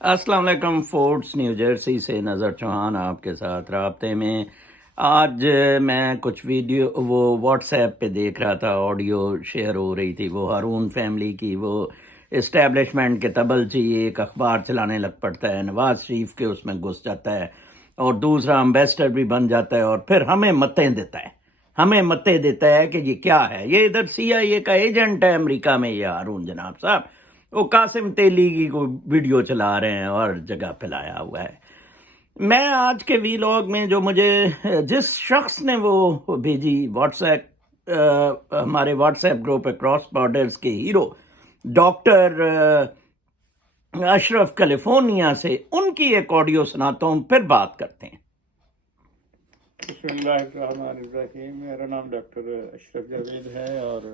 السلام علیکم. Forts new Jersey سے نظر چوہان آپ کے ساتھ رابطے میں. آج میں کچھ ویڈیو وہ واٹس ایپ پہ دیکھ رہا تھا، آڈیو شیئر ہو رہی تھی، وہ ہارون فیملی کی. وہ اسٹیبلشمنٹ کے تبلچی ایک اخبار چلانے لگ پڑتا ہے، نواز شریف کے اس میں گھس جاتا ہے اور دوسرا امبیسڈر بھی بن جاتا ہے اور پھر ہمیں متیں دیتا ہے. ہمیں متیں دیتا ہے کہ یہ کیا ہے، یہ ادھر سی آئی اے کا ایجنٹ ہے امریکہ میں یہ ہارون جناب صاحب. وہ قاسم تیلی کی کوئی ویڈیو چلا رہے ہیں اور جگہ پھیلایا ہوا ہے. میں آج کے ویلاگ میں جو مجھے جس شخص نے وہ بھیجی واٹس ایپ، ہمارے what's app group cross borders کے ہیرو ڈاکٹر اشرف کیلیفورنیا سے، ان کی ایک آڈیو سناتا ہوں، پھر بات کرتے ہیں. بسم اللہ الرحمن الرحیم. میرا نام ڈاکٹر اشرف جاوید ہے اور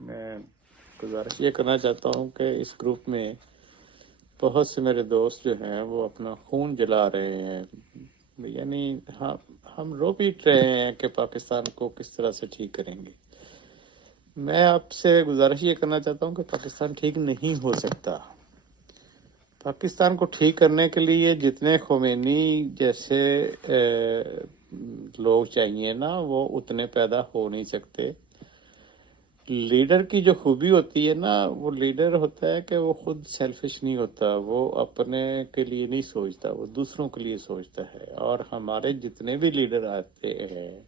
میں گزارش یہ کرنا چاہتا ہوں کہ اس گروپ میں بہت سے میرے دوست جو ہیں وہ اپنا خون جلا رہے ہیں، یعنی ہم رو پیٹ رہے ہیں کہ پاکستان کو کس طرح سے ٹھیک کریں گے. میں آپ سے گزارش یہ کرنا چاہتا ہوں کہ پاکستان ٹھیک نہیں ہو سکتا. پاکستان کو ٹھیک کرنے کے لیے جتنے خمینی جیسے لوگ چاہیے نا وہ اتنے پیدا ہو نہیں سکتے. لیڈر کی جو خوبی ہوتی ہے نا، وہ لیڈر ہوتا ہے کہ وہ خود سیلفش نہیں ہوتا، وہ اپنے کے لیے نہیں سوچتا، وہ دوسروں کے لیے سوچتا ہے. اور ہمارے جتنے بھی لیڈر آتے ہیں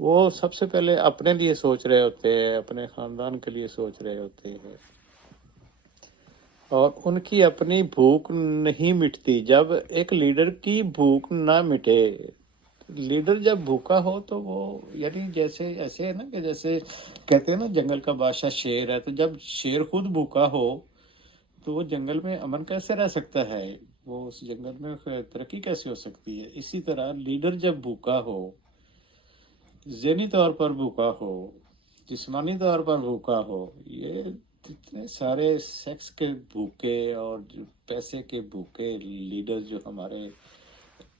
وہ سب سے پہلے اپنے لیے سوچ رہے ہوتے ہیں، اپنے خاندان کے لیے سوچ رہے ہوتے ہیں، اور ان کی اپنی بھوک نہیں مٹتی. جب ایک لیڈر کی بھوک نہ مٹے، لیڈر جب بھوکا ہو تو وہ یعنی جیسے ایسے ہے نا کہ جیسے کہتے ہیں نا جنگل کا بادشاہ شیر ہے، تو جب شیر خود بھوکا ہو تو وہ جنگل میں امن کیسے رہ سکتا ہے، وہ اس جنگل میں ترقی کیسے ہو سکتی ہے. اسی طرح لیڈر جب بھوکا ہو، ذہنی طور پر بھوکا ہو، جسمانی طور پر بھوکا ہو، یہ اتنے سارے سیکس کے بھوکے اور پیسے کے بھوکے لیڈر جو ہمارے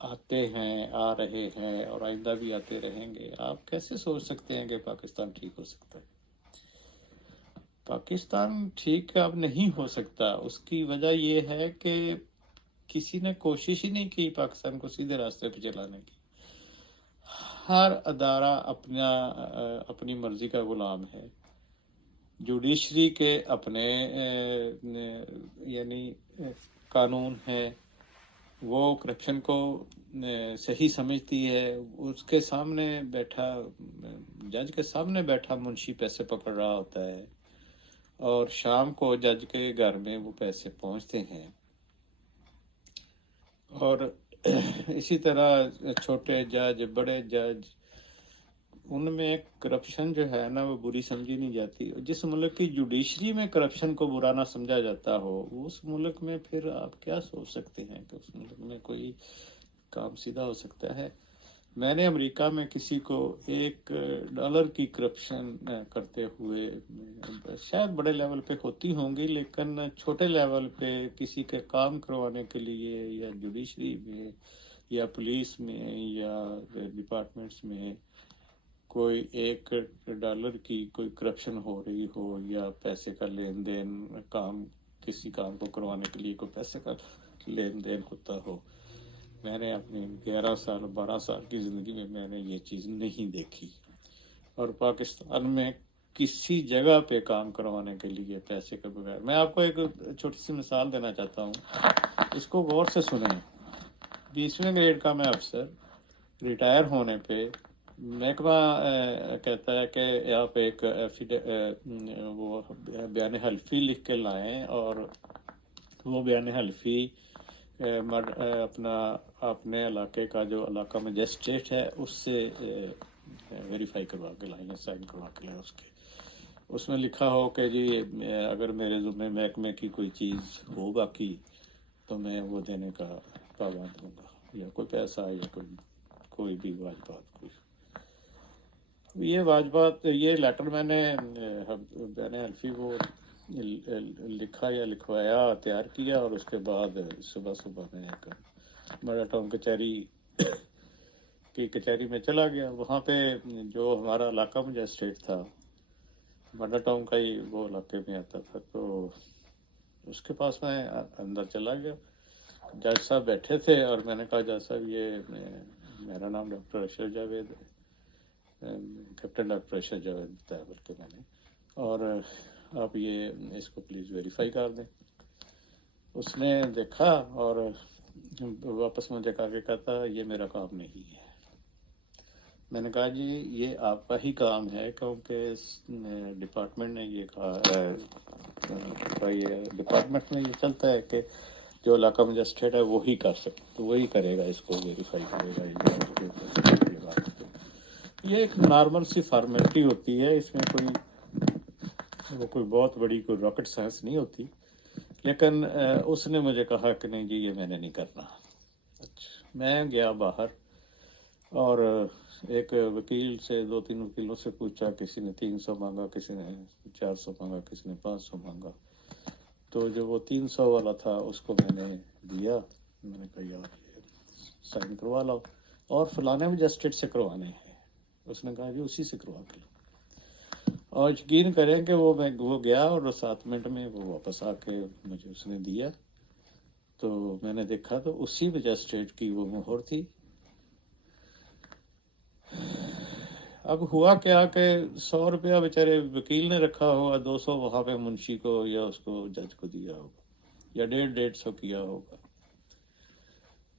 آتے ہیں، آ رہے ہیں اور آئندہ بھی آتے رہیں گے، آپ کیسے سوچ سکتے ہیں کہ پاکستان ٹھیک ہو سکتا ہے؟ پاکستان ٹھیک اب نہیں ہو سکتا. اس کی وجہ یہ ہے کہ کسی نے کوشش ہی نہیں کی پاکستان کو سیدھے راستے پہ چلانے کی. ہر ادارہ اپنی مرضی کا غلام ہے. جوڈیشری کے اپنے یعنی قانون ہے، وہ کرپشن کو صحیح سمجھتی ہے. اس کے سامنے بیٹھا جج کے سامنے بیٹھا منشی پیسے پکڑ رہا ہوتا ہے اور شام کو جج کے گھر میں وہ پیسے پہنچتے ہیں. اور اسی طرح چھوٹے جج، بڑے جج، ان میں کرپشن جو ہے نا وہ بری سمجھی نہیں جاتی. جس ملک کی جوڈیشری میں کرپشن کو برا نہ سمجھا جاتا ہو، اس ملک میں پھر آپ کیا سوچ سکتے ہیں کہ اس ملک میں کوئی کام سیدھا ہو سکتا ہے. میں نے امریکہ میں کسی کو $1 کی کرپشن کرتے ہوئے، شاید بڑے لیول پہ ہوتی ہوں گی لیکن چھوٹے لیول پہ کسی کے کام کروانے کے لیے، یا جوڈیشری میں یا پولیس میں یا ڈپارٹمنٹس میں کوئی $1 کی کوئی کرپشن ہو رہی ہو یا پیسے کا لین دین، کسی کام کو کروانے کے لیے کوئی پیسے کا لین دین ہوتا ہو، میں نے اپنی 11 سال 12 سال کی زندگی میں میں نے یہ چیز نہیں دیکھی. اور پاکستان میں کسی جگہ پہ کام کروانے کے لیے پیسے کے بغیر، میں آپ کو ایک چھوٹی سی مثال دینا چاہتا ہوں، اس کو غور سے سنیں. 20ویں گریڈ کا میں افسر ریٹائر ہونے پہ محکمہ کہتا ہے کہ آپ ایک وہ بیان حلفی لکھ کے لائیں، اور وہ بیان حلفی اپنے علاقے کا جو علاقہ مجسٹریٹ ہے اس سے ویریفائی کروا کے لائیں، سائن کروا کے لائیں. اس میں لکھا ہو کہ جی اگر میرے ذمہ محکمے کی کوئی چیز ہو باقی تو میں وہ دینے کا پابند ہوں گا، یا کوئی پیسہ یا کوئی بھی واجبات. یہ واجبات، یہ لیٹر میں نے بیان حلفی وہ لکھا یا لکھوایا، تیار کیا، اور اس کے بعد صبح میں ایک بڑا ٹاؤن کچہری میں چلا گیا. وہاں پہ جو ہمارا علاقہ مجسٹریٹ تھا، بڑا ٹاؤن کا ہی وہ علاقے میں آتا تھا، تو اس کے پاس میں اندر چلا گیا. جج صاحب بیٹھے تھے اور میں نے کہا جج صاحب یہ میرا نام ڈاکٹر اشرف جاوید ہے، کیپٹن ڈاکٹر اشرف جاوید بتایا بلکہ میں نے، اور آپ یہ اس کو پلیز ویریفائی کر دیں. اس نے دیکھا اور واپس مجھے کہا کہ کہتا یہ میرا کام نہیں ہے. میں نے کہا جی یہ آپ کا ہی کام ہے کیونکہ ڈپارٹمنٹ نے یہ کہا، یہ ڈپارٹمنٹ میں یہ چلتا ہے کہ جو علاقہ مجسٹریٹ ہے وہی کر سکتے، تو وہی کرے گا، اس کو ویریفائی کرے گا. یہ بات یہ ایک نارمل سی فارمیلٹی ہوتی ہے، اس میں کوئی بہت بڑی کوئی راکٹ سائنس نہیں ہوتی. لیکن اس نے مجھے کہا کہ نہیں جی یہ میں نے نہیں کرنا. اچھا میں گیا باہر اور ایک وکیل سے 2-3 وکیلوں سے پوچھا، کسی نے 300 مانگا، کسی نے 400 مانگا، کسی نے 500 مانگا. تو جو وہ 300 والا تھا اس کو میں نے دیا. میں نے کہا یار یہ سائن کروا لاؤ اور فلانے مجسٹریٹ سے کروانے ہیں. اس نے کہا جی اسی سے کروا کے لو. اور یقین کریں کہ وہ گیا اور 7 منٹ میں وہ واپس آ کے مجھے اس نے دیا. تو میں نے دیکھا تو اسی مجسٹریٹ کی وہ مہر تھی. اب ہوا کیا کہ 100 روپیہ بیچارے وکیل نے رکھا ہوا، 200 وہاں پہ منشی کو یا اس کو جج کو دیا ہوگا، یا 150 کیا ہوگا.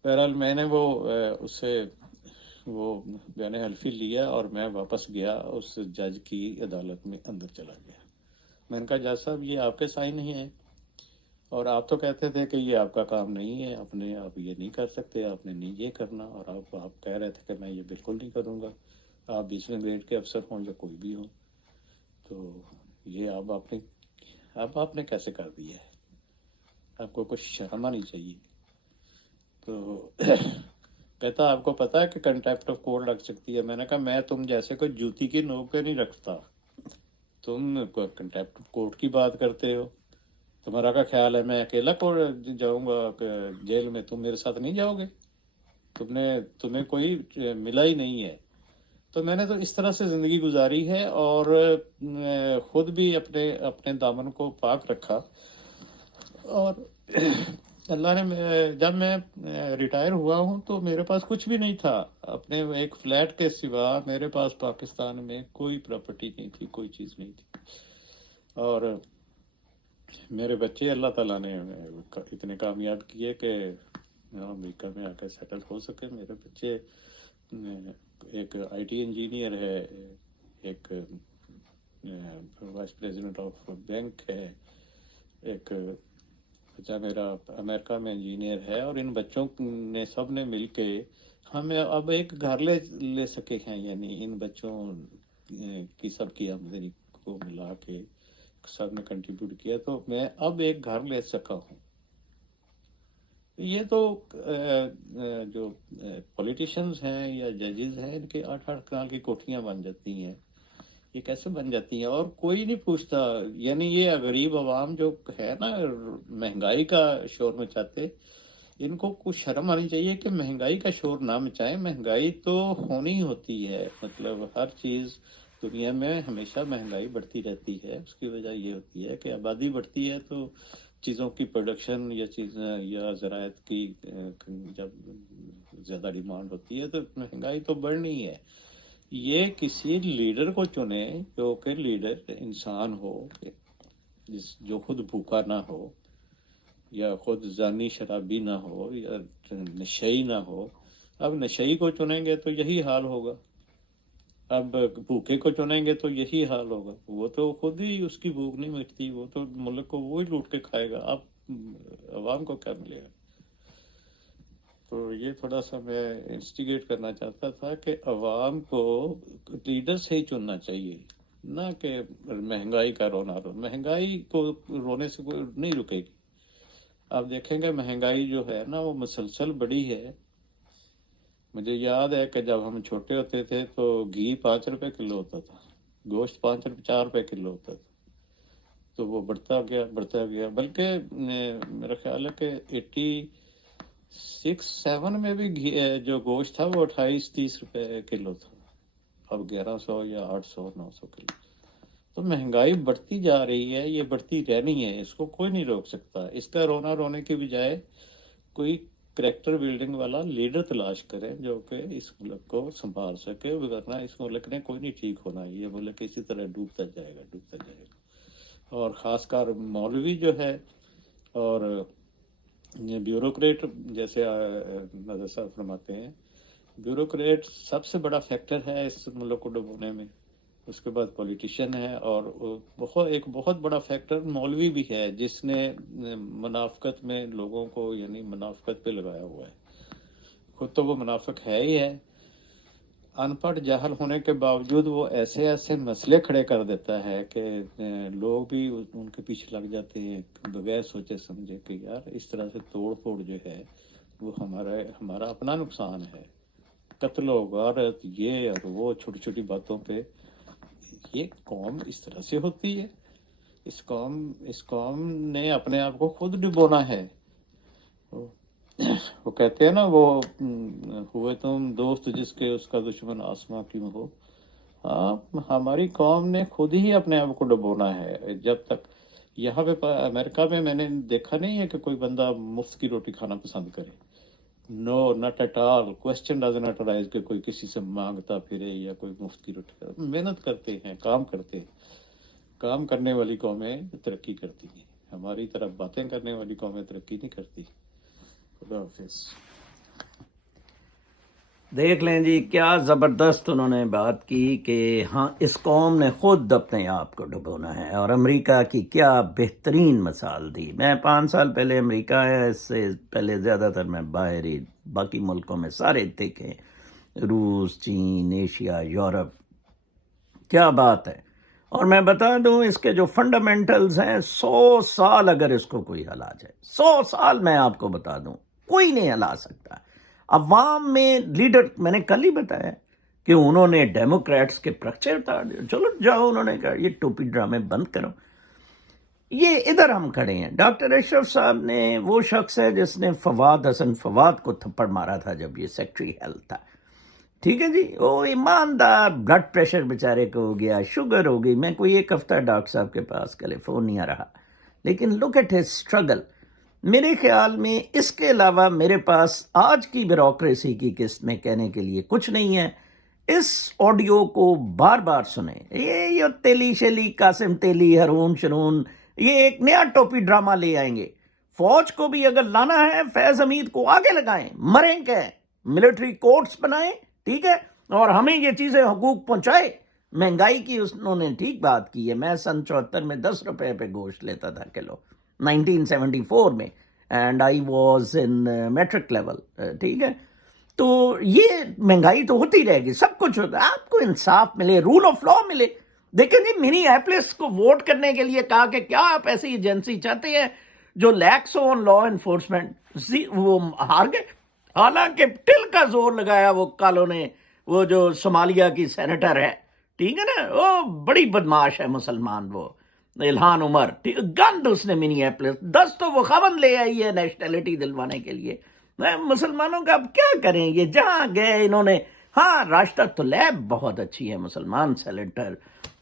بہرحال میں نے وہ اس سے وہ بیان حلفی لیا اور میں واپس گیا اس جج کی عدالت میں اندر چلا گیا. میں نے کہا جج صاحب یہ آپ کے سائن ہی ہیں اور آپ تو کہتے تھے کہ یہ آپ کا کام نہیں ہے، آپ یہ نہیں کر سکتے، آپ نے نہیں یہ کرنا، اور آپ کہہ رہے تھے کہ میں یہ بالکل نہیں کروں گا. آپ 20ویں گریڈ کے افسر ہوں یا کوئی بھی ہوں، تو یہ آپ نے کیسے کر دیا ہے؟ آپ کو کچھ شرم آنی چاہیے. تو کہتا آپ کو پتا ہے کہ کنٹیمپٹ آف کورٹ لگ سکتی ہے. میں نے کہا میں تم جیسے کوئی جوتی کی نوک پہ نہیں رکھتا، تم کنٹیمپٹ آف کورٹ کی بات کرتے ہو. تمہارا کیا خیال ہے میں اکیلا جاؤں گا جیل میں، تم میرے ساتھ نہیں جاؤ گے؟ تمہیں کوئی ملا ہی نہیں ہے. تو میں نے تو اس طرح سے زندگی گزاری ہے اور خود بھی اپنے دامن کو پاک رکھا. اور اللہ نے جب میں ریٹائر ہوا ہوں تو میرے پاس کچھ بھی نہیں تھا. اپنے ایک فلیٹ کے سوا میرے پاس پاکستان میں کوئی پراپرٹی نہیں تھی، کوئی چیز نہیں تھی. اور میرے بچے اللہ تعالیٰ نے اتنے کامیاب کیے کہ امریکہ میں آ کے سیٹل ہو سکے. میرے بچے ایک آئی ٹی انجینئر ہے، ایک وائس پریزیڈنٹ آف بینک ہے، ایک بچہ میرا امریکہ میں انجینئر ہے. اور ان بچوں نے سب نے مل کے ہم اب ایک گھر لے سکے ہیں. یعنی ان بچوں کی سب کی آمدنی کو ملا کے سب نے کنٹریبیوٹ کیا تو میں اب ایک گھر لے سکا ہوں. یہ تو جو پولیٹیشینز ہیں یا ججز ہیں ان کے 8-8 کنال کی کوٹھیاں بن جاتی ہیں. یہ کیسے بن جاتی ہیں اور کوئی نہیں پوچھتا. یعنی یہ غریب عوام جو ہے نا مہنگائی کا شور مچاتے، ان کو کچھ شرم آنی چاہیے کہ مہنگائی کا شور نہ مچائیں. مہنگائی تو ہونی ہوتی ہے، مطلب ہر چیز دنیا میں ہمیشہ مہنگائی بڑھتی رہتی ہے. اس کی وجہ یہ ہوتی ہے کہ آبادی بڑھتی ہے تو چیزوں کی پروڈکشن یا زراعت کی جب زیادہ ڈیمانڈ ہوتی ہے تو مہنگائی تو بڑھنی ہے. یہ کسی لیڈر کو چنے جو کہ لیڈر انسان ہو، جو خود بھوکا نہ ہو یا خود زانی شرابی نہ ہو یا نشئی نہ ہو. اب نشئی کو چنیں گے تو یہی حال ہوگا، اب بھوکے کو چنیں گے تو یہی حال ہوگا. وہ تو خود ہی اس کی بھوک نہیں مٹتی، وہ تو ملک کو وہی لوٹ کے کھائے گا. اب عوام کو کیا ملے گا؟ تو یہ تھوڑا سا میں انسٹیگیٹ کرنا چاہتا تھا کہ عوام کو لیڈر سے ہی چننا چاہیے، نہ کہ مہنگائی کا رونا رو. مہنگائی کو رونے سے کوئی نہیں رکے گی. آپ دیکھیں گے مہنگائی جو ہے نا وہ مسلسل بڑی ہے. مجھے یاد ہے کہ جب ہم چھوٹے ہوتے تھے تو گھی 5 روپے کلو ہوتا تھا، گوشت 4 روپے کلو ہوتا تھا. تو وہ بڑھتا گیا. بلکہ میرا خیال ہے کہ 86-7 میں بھی جو گوشت تھا وہ 28-30 روپے کلو تھا. اب 1100 یا 800-900 کلو. تو مہنگائی بڑھتی جا رہی ہے، یہ بڑھتی رہنی ہے، اس کو کوئی نہیں روک سکتا. اس کا رونا رونے کے بجائے کوئی کریکٹر بلڈنگ والا لیڈر تلاش کریں جو کہ اس ملک کو سنبھال سکے، ورنہ اس ملک نے کوئی نہیں ٹھیک ہونا. یہ ملک اسی طرح ڈوبتا جائے گا. اور خاص کر مولوی جو ہے اور یہ بیوروکریٹ، جیسے نظر صاحب فرماتے ہیں، بیوروکریٹ سب سے بڑا فیکٹر ہے اس ملک کو ڈبونے میں. اس کے بعد پولیٹیشین ہے، اور ایک بہت بڑا فیکٹر مولوی بھی ہے جس نے منافقت میں لوگوں کو، یعنی منافقت پہ لگایا ہوا ہے. خود تو وہ منافق ہے ہی ہے، ان پڑھ جاہل ہونے کے باوجود وہ ایسے ایسے مسئلے کھڑے کر دیتا ہے کہ لوگ بھی ان کے پیچھے لگ جاتے ہیں بغیر سوچے سمجھے کہ یار اس طرح سے توڑ پھوڑ جو ہے وہ ہمارا اپنا نقصان ہے. قتل و غارت یہ اور وہ چھوٹی چھوٹی باتوں پہ یہ قوم اس طرح سے ہوتی ہے. اس قوم نے اپنے آپ کو خود ڈبونا ہے. وہ کہتے ہیں نا، وہ ہوئے تم دوست جس کے اس کا دشمن آسماں کیوں ہو. ہماری قوم نے خود ہی اپنے آپ کو ڈبونا ہے. جب تک یہاں پہ امریکہ میں میں نے دیکھا نہیں ہے کہ کوئی بندہ مفت کی روٹی کھانا پسند کرے. No not at all. Question does not arise کہ کوئی کسی سے مانگتا پھرے یا کوئی مفت کی روٹی کھاتا. محنت کرتے ہیں، کام کرتے ہیں. کام کرنے والی قومیں ترقی کرتی ہیں، ہماری طرف باتیں کرنے والی قومیں ترقی نہیں کرتی. خدا حافظ. دیکھ لیں جی، کیا زبردست انہوں نے بات کی کہ ہاں اس قوم نے خود اپنے آپ کو ڈبونا ہے. اور امریکہ کی کیا بہترین مثال دی. میں 5 سال پہلے امریکہ آیا، اس سے پہلے زیادہ تر میں باہر ہی باقی ملکوں میں سارے دیکھے، روس، چین، ایشیا، یورپ. کیا بات ہے. اور میں بتا دوں اس کے جو فنڈامنٹلز ہیں، 100 سال اگر اس کو کوئی ہلا جائے، 100 سال میں آپ کو بتا دوں کوئی نہیں ہلا سکتا. عوام میں لیڈر، میں نے کل ہی بتایا کہ انہوں نے ڈیموکریٹس کے پرچے اتار دیے. چلو جاؤ، انہوں نے کہا یہ ٹوپی ڈرامے بند کرو. یہ ادھر ہم کھڑے ہیں. ڈاکٹر اشرف صاحب نے، وہ شخص ہے جس نے فواد حسن فواد کو تھپڑ مارا تھا جب یہ سیکٹری ہیلتھ تھا. ٹھیک ہے جی، وہ ایماندار. بلڈ پریشر بیچارے کو ہو گیا، شوگر ہو گئی. میں کوئی 1 ہفتہ ڈاکٹر صاحب کے پاس کیلیفورنیا رہا، لیکن لک ایٹ ہز اسٹرگل. میرے خیال میں اس کے علاوہ میرے پاس آج کی بیوروکریسی کی قسط میں کہنے کے لیے کچھ نہیں ہے. اس آڈیو کو بار بار سنیں. یہ تیلی شیلی، قاسم تیلی، ہارون شرون یہ ایک نیا ٹوپی ڈرامہ لے آئیں گے. فوج کو بھی اگر لانا ہے، فیض حمید کو آگے لگائیں، مریں کہ ملٹری کورٹس بنائیں، ٹھیک ہے، اور ہمیں یہ چیزیں حقوق پہنچائے. مہنگائی کی انہوں نے ٹھیک بات کی ہے. میں سن 74 میں 10 روپے پہ گوشت لیتا تھا کلو، 1974 میں، and I was in matric level. ٹھیک ہے، تو یہ مہنگائی تو ہوتی رہے گی، سب کچھ ہوتا ہے. آپ کو انصاف ملے، رول آف لا ملے. دیکھیں جی، منی ایپلس کو ووٹ کرنے کے لیے کہا کہ کیا آپ ایسی ایجنسی چاہتے ہیں جو لیکس ہو آن لا انفورسمنٹ، وہ ہار گئے. حالانکہ ٹل کا زور لگایا وہ کالوں نے، وہ جو صومالیہ کی سینیٹر ہے، ٹھیک ہے نا، وہ بڑی بدماش ہے مسلمان، وہ الہان عمر. گند اس نے منی ایپلس 10 تو وہ خاوند لے آئی ہے نیشنلٹی دلوانے کے لیے. مسلمانوں کا اب کیا کریں، یہ جہاں گئے انہوں نے. ہاں، راشدہ طلیب بہت اچھی ہے، مسلمان سینیٹر.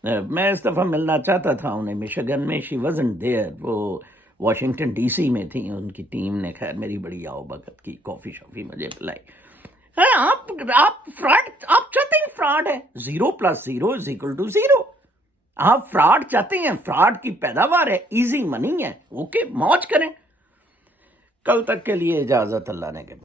میں اس دفعہ ملنا چاہتا تھا انہیں مشیگن میں. شی وازنٹ دیئر. وہ واشنگٹن ڈی سی میں تھیں. ان کی ٹیم نے خیر میری بڑی آؤ بھگت کی، کافی شافی مجھے پلائی. آپ فراڈ، آپ چاہتے ہیں فراڈ ہے، 0 + 0 = 0. آپ فراڈ چاہتے ہیں، فراڈ کی پیداوار ہے، ایزی منی ہے، اوکے، موج کریں. کل تک کے لیے اجازت، اللہ نے کے